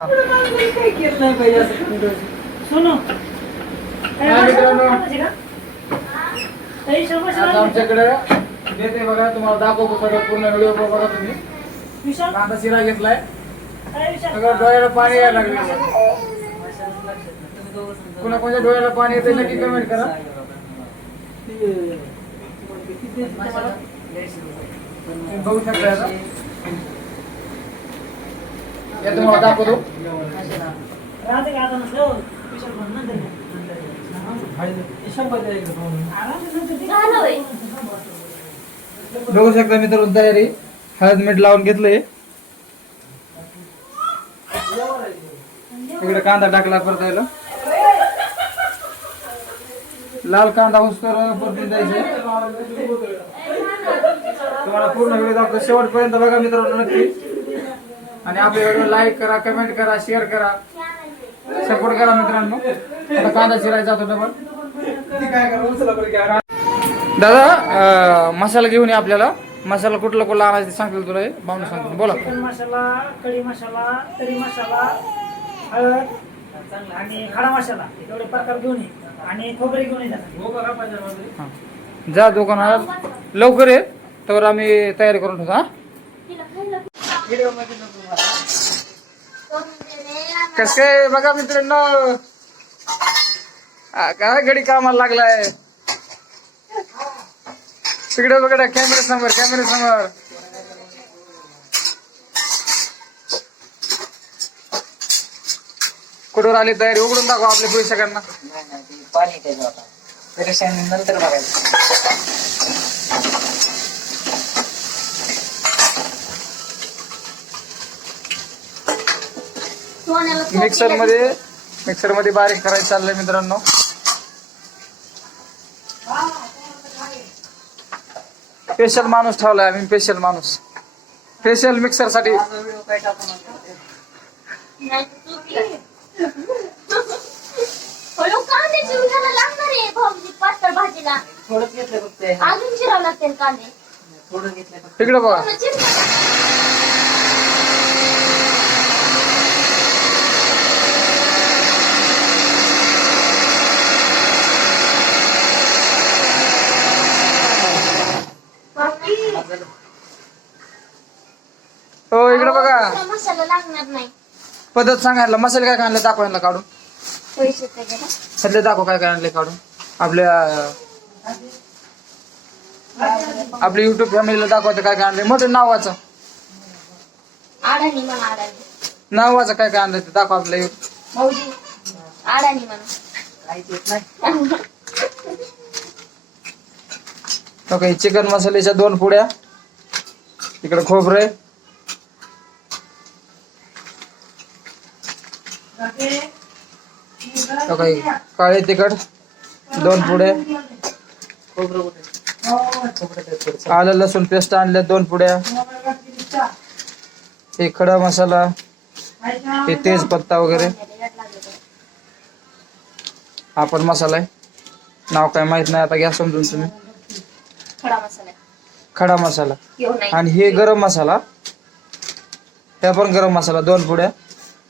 आमच्याकडे देते बघा, तुम्हाला दाखवतो सगळं पूर्ण व्हिडिओ बघा तुम्ही. कांदा शिरा घेतलाय, सगळं डोळ्याला पाणी यायला लागले. कुणा कोणत्या डोळ्याला पाणी येते नक्की कमेंट करा. बघू शकता आता तुम्हाला दाखवतो. बघू शकता मित्रांनो, तयारी हळद मीठ लावून घेतलंय. इकडे कांदा टाकला परतायला, लाल कांदा उस्तर परतून द्यायचे. तुम्हाला पूर्ण व्हिडिओ दाखवतो, शेवटपर्यंत बघा मित्रांनो नक्की. आणि आपल्या व्हिडिओ लाईक करा, कमेंट करा, शेअर करा, सपोर्ट करा मित्रांनो. आता कांदा चिरायचा जातो डबल. दादा मसाला घेऊन ये आपल्याला. मसाला कुठला कुठला आणायचं सांगतील तुला, पाहुणे सांगतील. बोला. मसाला, कढी मसाला, तरी मसाला, हळद आणि खडा मसाला एवढे प्रकार घेऊन ये. आणि खोबरे घेऊन ये. जा दुकानात लवकर ये, तर आम्ही तयारी करून ठेवतो. कस काय बघा मित्रांनो, काय घडी कामाला लागलाय. तिकडे बघा कॅमेरा समोर. कुठवर आली तयारी, उघडून दाखवा आपल्या प्रेक्षकांना. पाणी त्याच्या नंतर बघायचं. मिक्सर मध्ये बारीक करायचं चाललंय मित्रांनो. स्पेशल माणूस ठेवलाय आम्ही, स्पेशल माणूस, स्पेशल मिक्सर साठी. तिकडे बघा. हो इकडे बघा. मसाला लागणार नाही. पद्धत सांगायला. मसाले काय काय आणले दाखवायला काढून. सध्या दाखव काय काय आणले काढून. आपल्या युट्यूब फॅमिलीला दाखवायचं काय काय आणले. मोठं नाव वाचा, आडाणी म्हणा. आडाणी नाव वाचा काय काय आणलं ते दाखव आपल्या. भाऊजी आडाणी म्हणा. काही चिकन मसाल्याच्या 2 पुड्या. इकडे खोबरे, काही काळे तिखट 2 पुड्या, आलं लसूण पेस्ट आणल्या 2 पुड्या, हे खडा मसाला, हे तेजपत्ता वगैरे. आपण मसाला आहे, नाव काय माहित नाही, आता घ्या समजून तुम्ही. खडा मसाला. आणि हे गरम मसाला, हे पण गरम मसाला 2 पुड्या.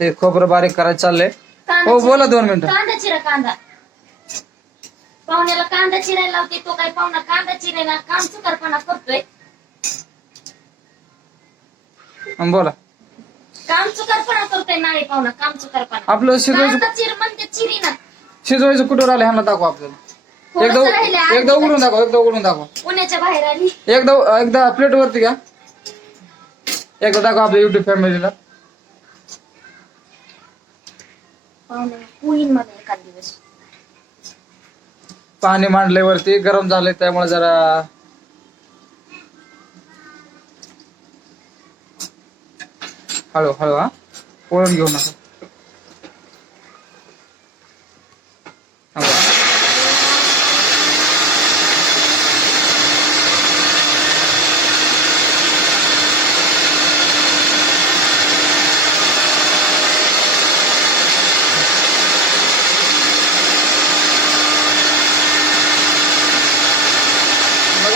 ते खोबरं बारीक करायचं चाललंय. हो बोला 2 मिनिटं. कांदा चिरा. कांदा पाहुण्याला कांदा चिरायला लावते, तो काय पाहुणा कांदा चिरायला काम चुकारपणा करतोय. बोला. काम चुकारपणा करतोय. नाही पाहुणा काम चुकारपणा. आपलं कांदा चिर म्हणते, चिरी ना. शिजवायचं कुठवर आलं ह्यांना दाखवा आपल्याला. एकदा उघडून दाखवा. पुण्याच्या बाहेर आली. एकदा प्लेट वरती घ्या. एकदा दाखवा आपल्या युट्यूब फॅमिलीला. एखाद दिवस पाणी मांडलंय वरती, गरम झालंय, त्यामुळे जरा हळू हा पोळून घेऊ नका.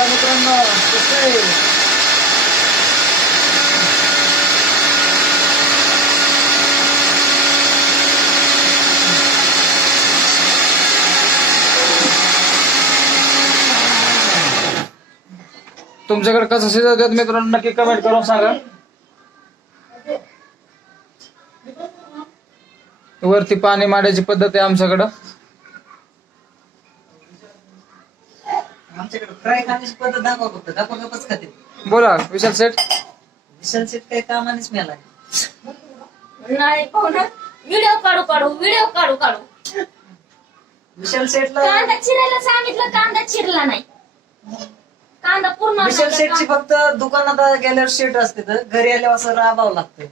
मित्रांनो तुमच्याकडे कसं शिजवतात मित्रांनो नक्की कमेंट करून सांगा. वरती पाणी मांडायची पद्धत आहे आमच्याकडं. आमच्याकडे फ्राय खाण्याची पद्धत दाखवतच खाते. बोला विशाल सेठ. विशाल शेट काही कामानेच मिळाला. नाही पाहुणा व्हिडिओ काढू विशाल शेटला कांदा चिरायला सांगितलं, कांदा चिरला नाही. कांदा पूर्ण विशाल शेटची फक्त दुकानात गेल्यावर शेट असते तर घरी आल्यावर असं राबावं लागतं.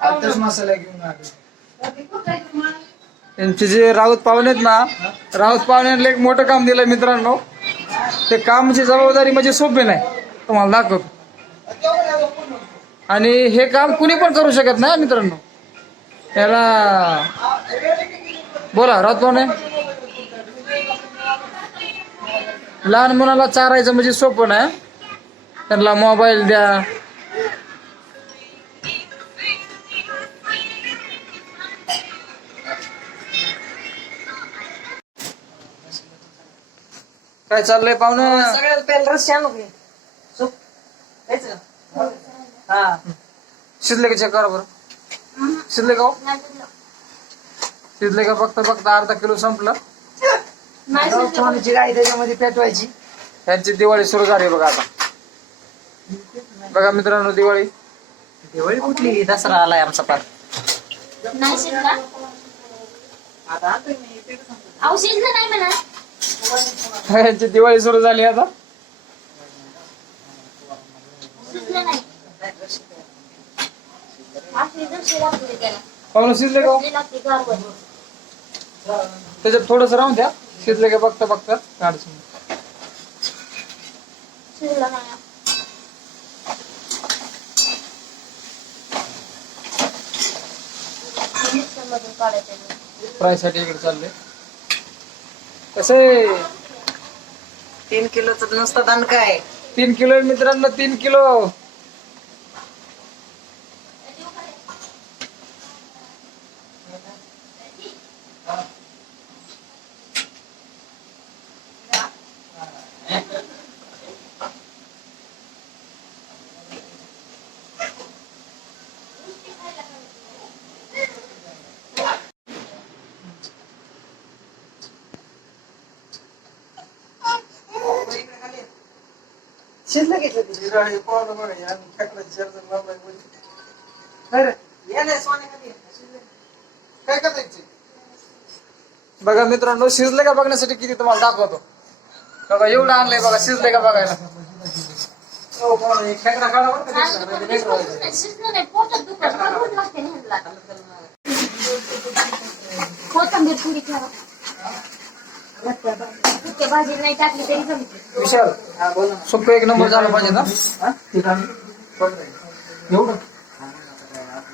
आताच मसाला घेऊन आले. त्यांचे जे राऊत पाहुणे आहेत ना, राऊत पाहुण्यांना एक मोठं काम दिलंय मित्रांनो. ते कामची जबाबदारी म्हणजे सोपी नाही, तुम्हाला दाखवतो. आणि हे काम कुणी पण करू शकत नाही मित्रांनो. त्याला बोला राऊत पाहुणे. लहान मुलाला चारायचं म्हणजे सोपं नाही. त्यांना मोबाईल द्या, काय चाललंय पाहुणं. सगळ्यात पहिला रस छान होते. सूप खायचं का? हा शिजले का चेक करा बरं. शिजले का हो? शिजले का बघता बघता अर्धा किलो संपलं. चवणीची गाडी त्याच्यामध्ये पेटवायची. त्यांची दिवाळी सुरू झाली बघा आता. बघा मित्रांनो दिवाळी. दिवाळी कुठली, दसरा आलाय आमचा पार. नाही शिजला. आता आणतोय मी, पेटवून आणतोय. अहो शिजलं नाही म्हणा. यांची दिवाळी सुरू झाली आता. शिजलं नाही. आपली जशी लागते त्याला. पाहुणं शिजले का हो? ती लागते गारवर. त्याच्यात थोडस राहून द्या. शिजले का बघता बघता काढायचं. शिजलं नाही. मिक्सरमधून काढायचं. फ्राय साठी इकडे चालले. कसे 3 किलोचं नुसतं दणका आहे. 3 किलो आहे मित्रांनो, 3 किलो. शिजलं घेतलं ते. बरं, यायला सोन्याखाली. शिजलं. काय करायचे बघा मित्रांनो. शिजले का बघण्यासाठी किती तुम्हाला दाखवतो. बघा एवढं आणलंय बघा. शिजले का बघायला. हो, पाहुणं, एक खेकडा काढा बरं का त्यातला. शिजलं नाही. पोटात दुखत भरपूर लागते ह्यांना. कोथिंबीर पुरी ठेवा. सुक्या भाजी नाही टाकली तरी जमते. विशाल हा, बोला ना. सोपं एक नंबर झालं पाहिजे ना. हा? ठीक आहे. एवढं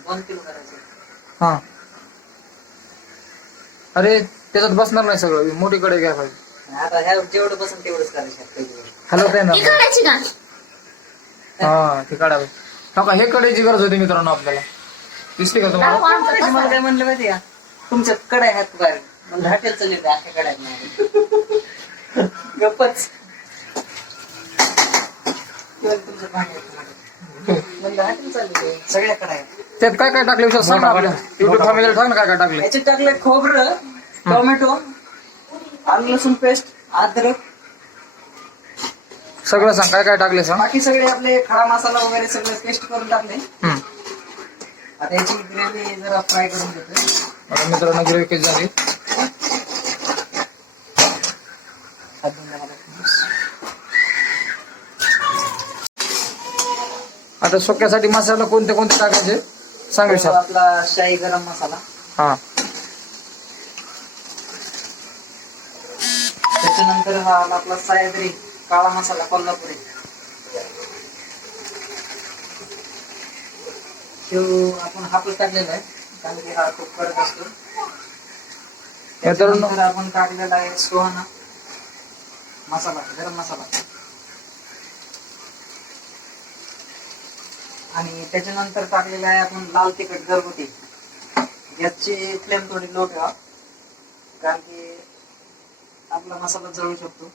1 किलो करायचं. हा. अरे त्याच्यात बसणार नाही सगळं. मोठी कडे घ्या पाहिजे. आता ह्या जेवढं बसेल तेवढंच करायचं. हलवता ती येणार. काढायची का? हा ते काढावे. हो का, हे कडेची गरज होती मित्रांनो आपल्याला. दिसली का तुम्हाला. दाखवा आमचं कसं. मला काय म्हणलं माहिती का, तुमच्यात कडाय आहेत बाहेर. म्हणलं हॉटेल चालले होते, अख्या कडायत नाही. गप्पच. तुमचं भांडण. म्हणलं हॉटेल चालले होते, सगळ्या कडाय. त्यात काय काय टाकले विचार सांग ना आपल्या युट्यूब फॅमिलीला सांग ना काय काय टाकले. याच्यात टाकले खोबरं, टोमॅटो, आलं लसूण पेस्ट, अद्रक, सगळं सांग काय काय टाकले सांग. बाकी सगळे आपले खडा मसाला वगैरे सगळे पेस्ट करून टाकले. हम्म. आता याची ग्रेव्ही जरा फ्राय करून घेतोय. आता मित्रांनो ग्रेव्ही कशी झाली. हात धुवून द्या मला. आता सुक्यासाठी मसाला कोणते कोणते टाकायचे सांग विशाल. आपला शाही गरम मसाला, हा. त्याच्यानंतर हा आला आपला सायद्री काळा मसाला कोल्हापुरी. तो आपण हापूस टाकलेला आहे कारण की हा खूप कडक असतो. त्याच्यानंतर आपण टाकलेला आहे सोहाना मसाला, गरम मसाला. आणि त्याच्यानंतर टाकलेला आहे आपण लाल तिखट घरगुती. गॅसची फ्लेम थोडी लो ठेवा कारण की आपला मसाला जळू शकतो.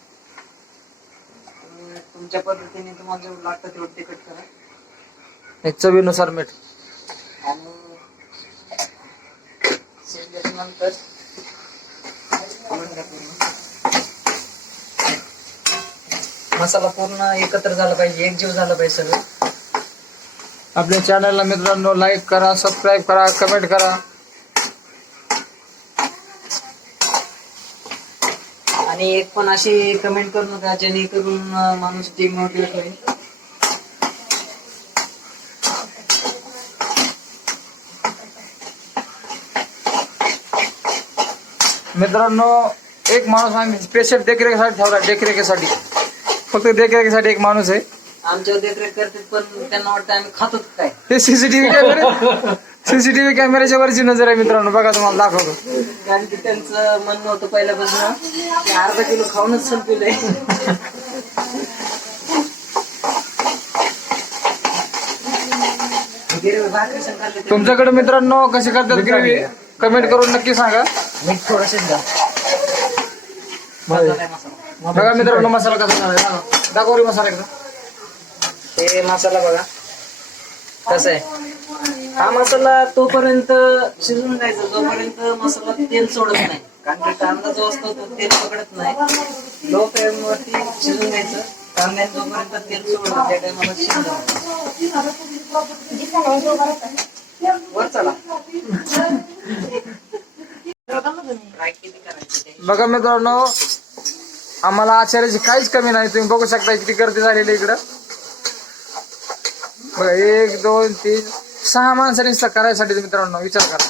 तुमच्या पद्धतीने तुम्हाला जेवढं लागतं तेवढं तिखट करा. एक चवीनुसार मीठ. आणि शिजल्यानंतर मसाला पूर्ण एकत्र झाला पाहिजे, एकजीव झाला पाहिजे सगळं. आपल्या चॅनलला मित्रांनो लाईक करा, सबस्क्राईब करा, कमेंट करा. आणि एक पण अशी कमेंट करू नका जेणेकरून माणूस डिमोटिवेट होईल. मित्रांनो एक माणूस आम्ही स्पेशल देखरेखीसाठी ठेवला. देखरेखीसाठी फक्त देखरेखीसाठी एक माणूस आहे. आमच्यावर देखरेख करतात पण त्यांना वाटतं आम्ही खातो काय. ते सीसीटीव्ही कॅमेऱ्याच्या वरची नजर आहे मित्रांनो. बघा तुम्हाला दाखवतो. कारण की त्यांचं म्हणणं होतं पहिल्यापासून की अर्धा किलो खाऊनच संपलंय. तुमच्याकडे मित्रांनो कशी करतात ग्रेव्ही कमेंट करून नक्की सांगा. मीठ थोडंसं द्या. बघा मित्रांनो मसाला कसा झालाय. दाखव रे मसाला एकदा. ते मसाला बघा कसा आहे. हा मसाला तोपर्यंत शिजून जायचा जोपर्यंत मसाला तेल सोडत नाही. कारण की कांदा जो असतो तो तेल पकडत नाही. लो फ्लेम वरती शिजून घ्यायचं. कांद्याने जोपर्यंत तेल सोडलं त्या टायमाला शिजलं वर चला. फ्राय किती करायचं ते. बघा मित्रांनो आम्हाला आचार्याची काहीच कमी नाही. तुम्ही बघू शकता किती गर्दी झालेली इकडं. बघा 1 2 3 6 माणसांनी करायसाठी मित्रांनो विचार करा.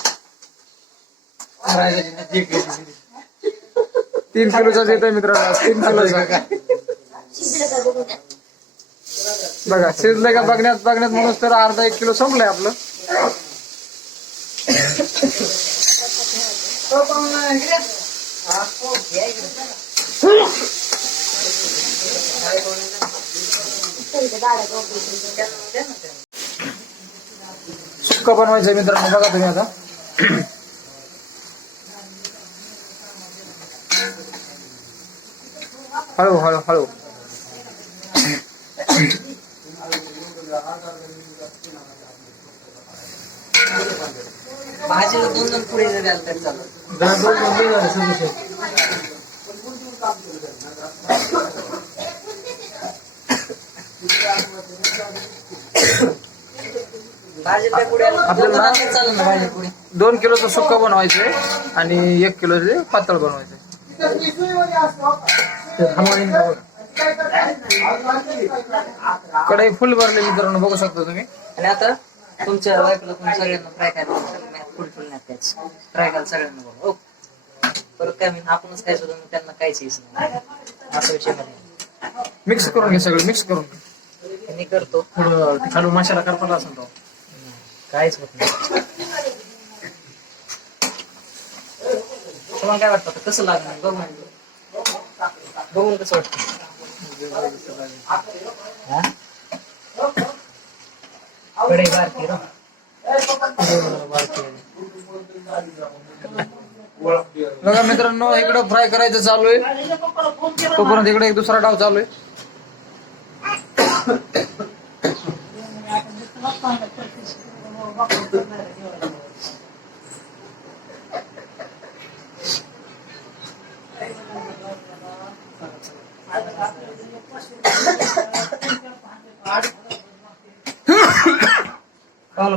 3 किलोचा येत आहे मित्रांनो. 3 किलोचा. शिजलं का बघू द्या. बघा शिजलंय का बघण्यात म्हणून तर अर्धा 1 किलो संपलंय आपलं. सुक्क बनवायचं मित्रांनो. बघा तुम्ही आता हळू हळू हळू. भाजीला 2 पुढे द्यायला तरी चालतं. भाजीच्या पुढे आपल्याला चालेल ना. भाजी पुढे 2 किलोचं सुक्क बनवायचंय आणि 1 किलोचे पातळ बनवायचंय. कढई फुल भरले मित्रांनो बघू शकता तुम्ही. आणि आता तुमच्या बायकोला तुम्ही सगळ्यांना फ्राय करायला फुल नाही खायचं. फ्राय करायला सगळ्यांना बघा. ओ परत काय मी आपणच काय सुद्धा त्यांना काहीच येस नाही असा विषय मध्ये. मिक्स करून घे सगळं. मिक्स करून घे. मी करतो थोडं खालू मसाला करपला असेल तो. काहीच होत नाही. तुम्हाला काय वाटतं कसं लागणार बघून बघून कसं वाटतं. कडे बारकी रो बघा मित्रांनो इकडं फ्राय करायचं चालू आहे. तोपर्यंत इकडे एक दुसरा डाव चालू आहे.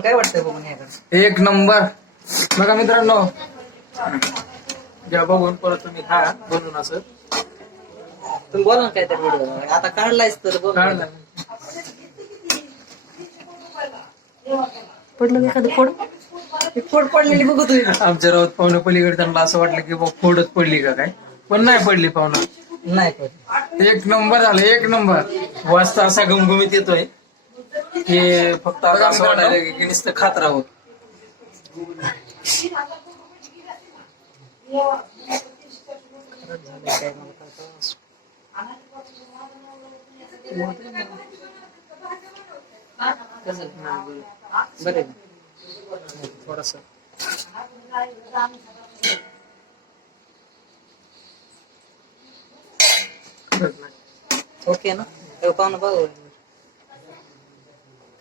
काय वाटतंय बघून याकडे. 1 नंबर. बघा मित्रांनो घ्या बघून परत तुम्ही खा बनवून असं. तुम्ही बोला ना काय त्या व्हिडिओ आता काढलायच तर बोल. पडलं एखादं फोड. एक फोड पडलेली बघू तुम्ही. आमच्या राऊत पाहुणे पलीकडे त्यांना असं वाटलं की बा फोडच पडली का काय. पण नाही पडली पाहुणा. नाही पडली. 1 नंबर झालं. 1 नंबर. वाजता असा घमघमीत येतोय की फक्त आता असं वाटायला की नुसतं खात राहू. बरे थोडस ओके ना. पाहुणं बघ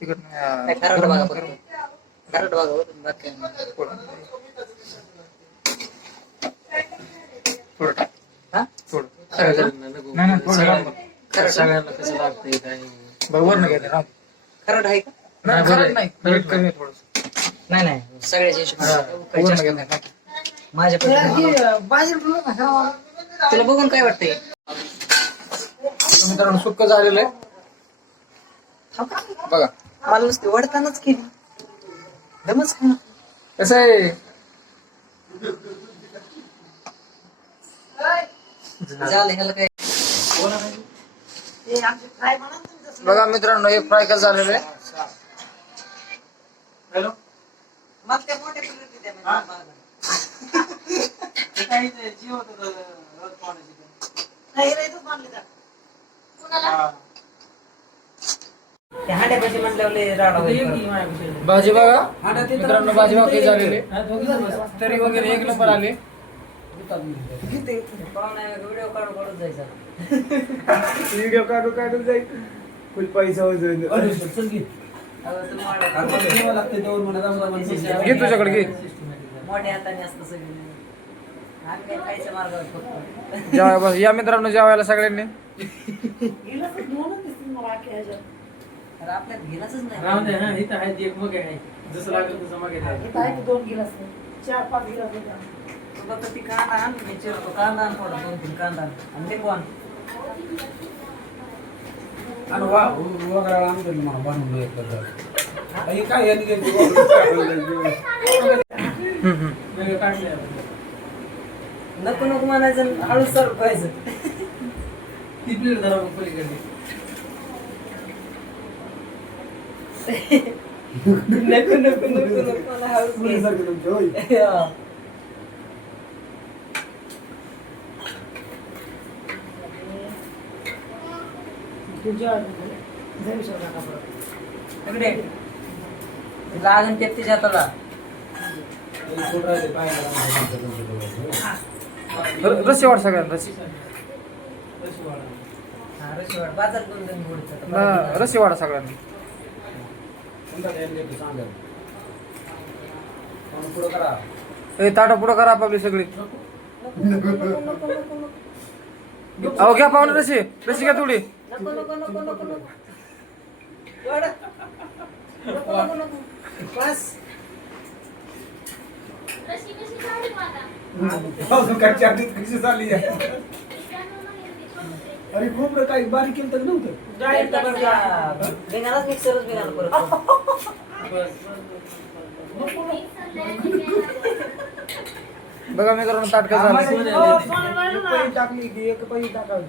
काय खराट बघा फक्त. खराट बघा हो तुम्ही, बाकी काय नाही. हा? सगळ्यांना कसं लागतंय काय बरोबर नाही काय खराट आहे का? नाही नाही सगळ्याच्या हिशोबाने माझ्या तुला बघून काय वाटतंय? मित्रांनो सुक्क झालेलं आहे बघा. मला नुसती वडतानाच केली दमच खा. कसं आहे झालं ह्याला काय बघा मित्रांनो हे फ्राय कसं झालेलं आहे. मग त्या मोठ्या पद्धती द्या म्हणजे. नाही रे, इथंच बांधले जा. कुणाला त्या हांड्यापाशी म्हणल्यावर लय राडा होईल. भाजी बघा मित्रांनो, भाजी भाकरी झालेली तरी वगैरे एक नंबर आले. व्हिडिओ काढून काढून जायचा. व्हिडिओ काढून जाईल फुल पैसा घे तुझ्याकडे घे. मोठ्या हाताने असतं सगळं. आम्ही काय खायच्या मार्गावर फक्त. जेवाय बस या मित्रांनो जेवायला सगळ्यांनी. तर आपल्यात गिलासच नाही. दोन गिलास 4-5 गिलास तू फक्त ती कांदा आण, मी चिरतो कांदा आण, थोडा 2-3 कांदा आण. आणि लिंबू आण. नको नको म्हणायचं, हळूच सर्व पाहिजे. नको नको नको नको मला हळूच घ्यायचं. इकडे लागण तेहतीस हाताला. रस्सी वाढ सगळ्यांना रस्सी हा, रशिवाड बाजार करून देऊन गोडीचा. रस्सी वाढा सगळ्यांना. ताटा पुढं करा आपापली सगळी. अहो घ्या पाहुणे रस्सी रस्सी घ्या थोडी. नको नको नको नको नको एवढं. नको नको नको बस. रशी कशी झाली मग आता? अरे खूप काही बारीक केलं तर नव्हतं. डायरेक्ट बिंगालाच मिक्सरच बिंगाला परत. बघा मित्रांनो ताटका झालं. टाकली की एक पैसे टाकावी.